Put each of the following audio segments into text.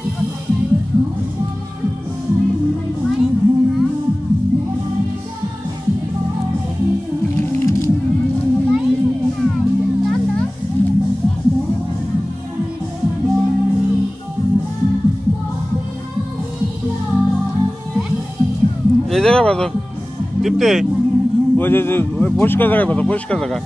এই জায়গা পাতো দীপ্তি ওই যে পরিষ্কার জায়গায় পাতো পরিষ্কার জায়গা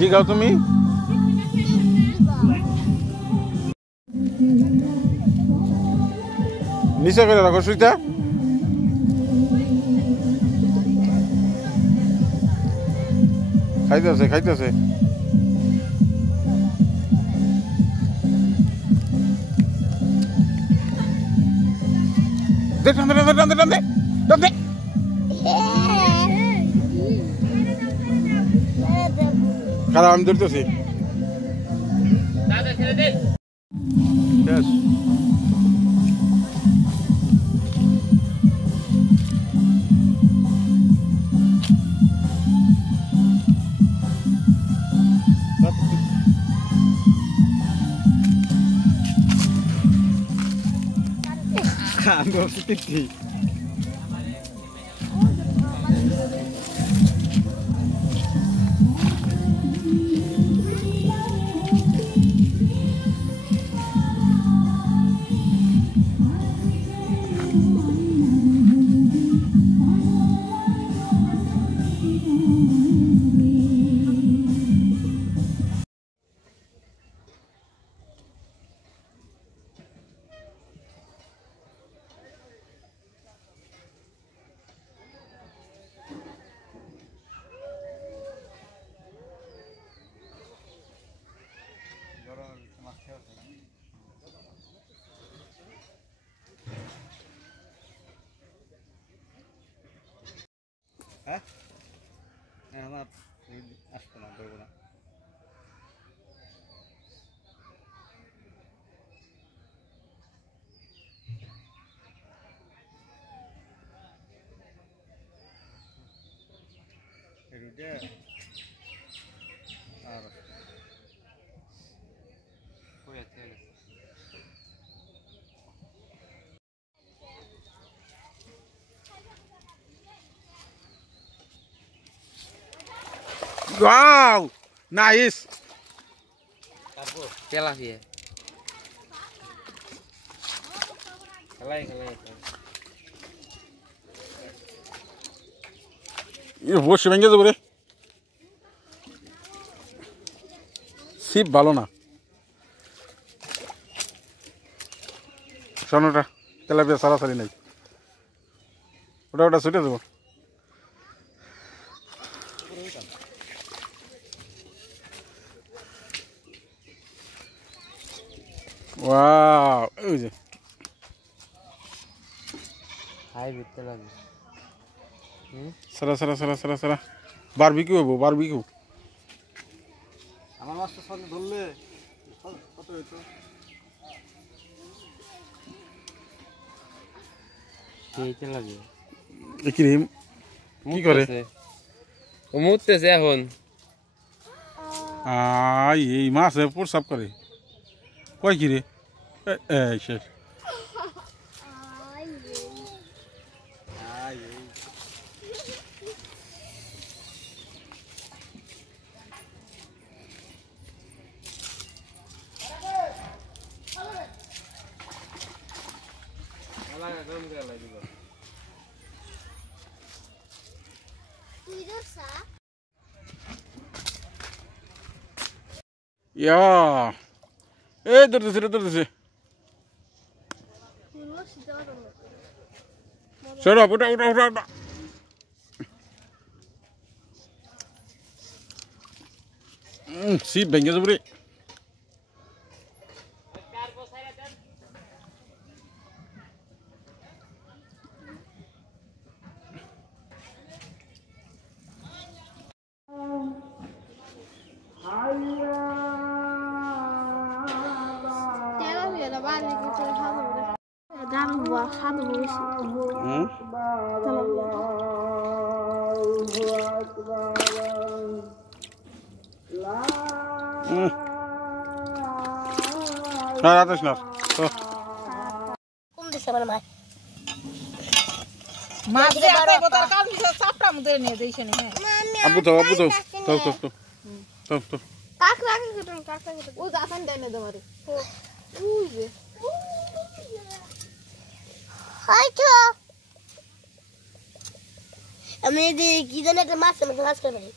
ঠিক আছে তুমি নিচে করে রাখো সুইটা খাইতেছে খাইতেছে টানতে টানতে টানতে টানতে টানতে খারাপ আমি ধরতেছি আমি বলছি হ্যাঁ আমার আসতো না ধরবো না আর wow nice Kela sih ya. Kelai. ये বসে ভেঙে যাবে রে সিপ ভালো না সামনেটা তেলাপিয়া সারাসারি নাই ওটা ছুটে দেবো ওয়াও এই যে হাই বিতে লাগে সারা বারবিকিউ হবো বারবিকিউ আমার মাছটা সামনে ধরলে কত হইতো খেতে লাগে কি রে কি করে ও মুততেছে এখন এই মাছ প্রসাব করে কয় কি রে এই শেষ ইয়া এই ধরতেছে সরো ওটা সিপ ভেঙে যাবো রে হুম রাতেশ না তো কোন দেশে মানে মাছ মাছ যে আছে বোতল কাল মিশে চাপটা মধ্যে নিয়ে দেইছে নি হ্যাঁ আবু তো কাক রাখি ও গাছান দেয় না তোমারে ওই যে হাইতো আমি যে কি জানি একটা মাছ আমি ক্লাস করে পারি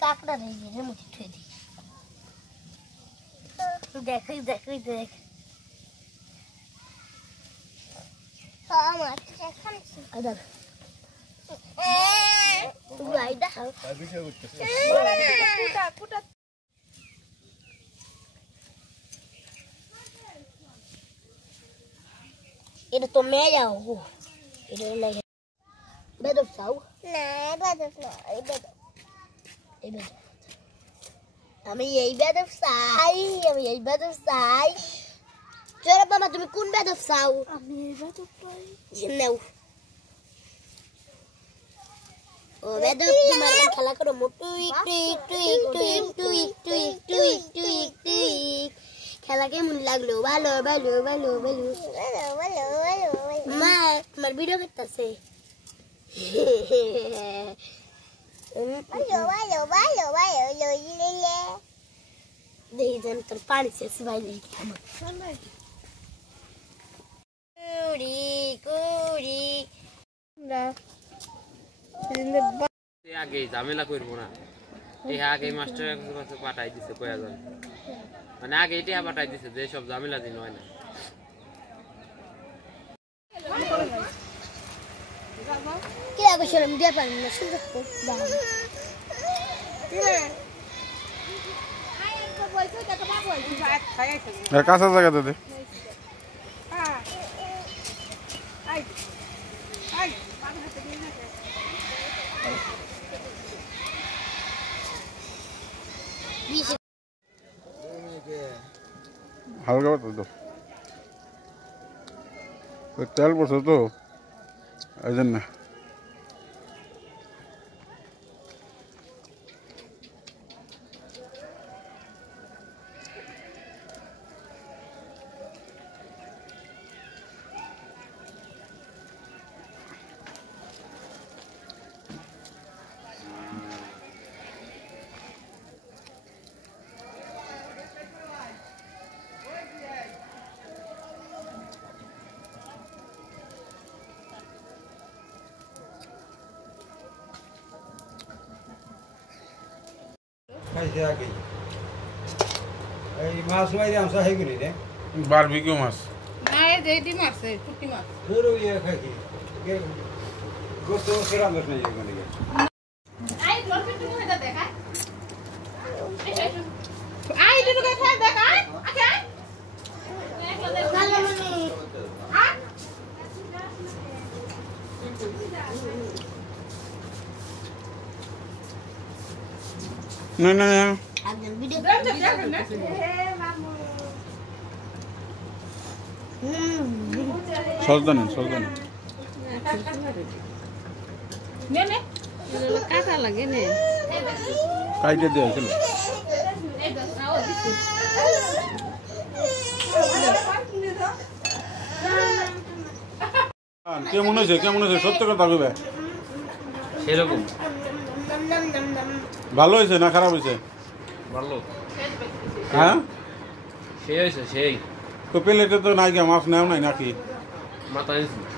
কাকড়া রে মুখে ঠুয়ে দি দেখ আমার খাচ্ছি আদা গাইদা কুটা এটা তো মে যাও এটা লাগে বেদব সাউ না বেদব না এই বেদব আমি এই বেদব চাই চলো বাবা তুমি কোন বেদব চাও আমি এই বেদব পাই নাও ও বেদব তোমার খেলা করো টুইক খেলা কেমন লাগলো ভালো মা তোমার ভিডিও করতেছে দেখি যেন তোর পানি শেষ ভাই দেখি আগে ঝামেলা করবো না এই আগে মাস্টার কাছে পাঠাই দিছে কয়েকজন মানে আগে এটা পাঠাই দিছে যে সব ঝামেলা দিন হয় না কে আগে শরম দিয়ে পারি না সুন্দর কাঁচা জায়গাতে দে হালকা বাতা তো তেল পড়ছে তো এই জন্য খাইছে আগে এই মাছ মাইরে আমসা হই গনি রে বারবিকিউ মাছ না এই যে ডিম আছে পুঁটি মাছ ফেরো ইয়ে খাইছি কে গোস্ত সেরাম দছ নাই গনি গে আই লোক একটু মনে দেখা আই একটু দেখা দেখা আচ্ছা না একদম ভিডিও সজদানি নে নে কাটা লাগে নে কাইটে দেওয়া ছিল কেমন হয়েছে সত্য কথা কইবে সেরকম ভালো হয়েছে না খারাপ হয়েছে ভালো হ্যাঁ সেই হয়েছে সেই তো প্লেটে তো নাই মাছ নেও নাই নাকি মাথা নিয়েছি